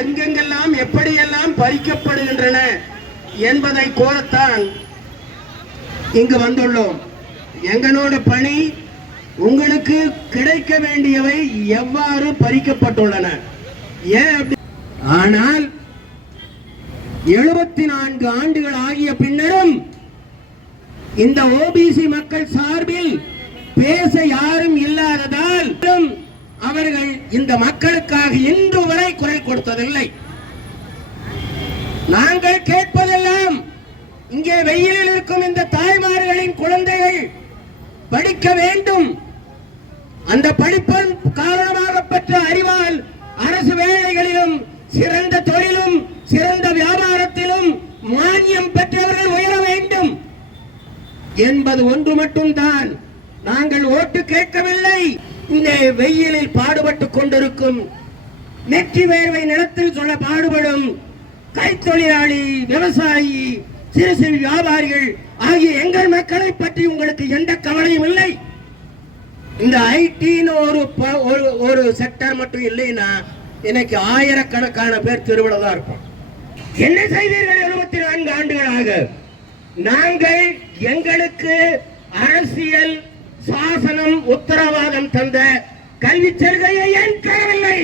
எங்கெங்கெல்லாம் எப்படியெல்லாம் பறிக்கப்படுகின்றன என்பதை கோரத்தான் இங்கு வந்துள்ளோம். எங்களோட பணி உங்களுக்கு கிடைக்க வேண்டியவை எவ்வாறு பறிக்கப்பட்டுள்ளன. ஆனால் 74 ஆண்டுகள் ஆகிய பின்னரும் இந்த ஓபிசி மக்கள் சார்பில் பேச யாரும் இல்லாததால் அவர்கள் இந்த மக்களுக்காக இன்று வரை குரல் கொடுத்ததில்லை. நாங்கள் கேட்பதெல்லாம் இங்கே வெயிலில் இருக்கும் இந்த தாய்மார்களின் குழந்தைகள் படிக்க வேண்டும். அந்த படிப்பின் காரணமாக பெற்ற அறிவால் அரசு வேலைகளிலும் சிறந்த தொழிலும் சிறந்த வியாபாரத்திலும் மானியம் பெற்றவர்கள் உயர வேண்டும் என்பது ஒன்று மட்டும்தான். நாங்கள் ஓட்டு கேட்கவில்லை. இந்த வெயிலில் பாடுபட்டுக் கொண்டிருக்கும் நெற்றி வேர்வை நிலத்தில் சொல்ல பாடுபடும் கைத்தொழிலாளி, விவசாயி, சிறு சிறு வியாபாரிகள் ஆகிய எங்கள் மக்களை பற்றி உங்களுக்கு எந்த கவலையும் இல்லை. இந்த ஐடின்னு ஒரு செக்டர் மட்டும் இல்லைன்னா இன்னைக்கு ஆயிரக்கணக்கான பேர் திருவிழா தான் இருப்போம். என்ன செய்தீர்கள் 74 ஆண்டுகளாக? நாங்கள் எங்களுக்கு அரசியல் சாசனம் உத்தரவாதம் தந்த கல்வி சலுகையை ஏன் தரவில்லை?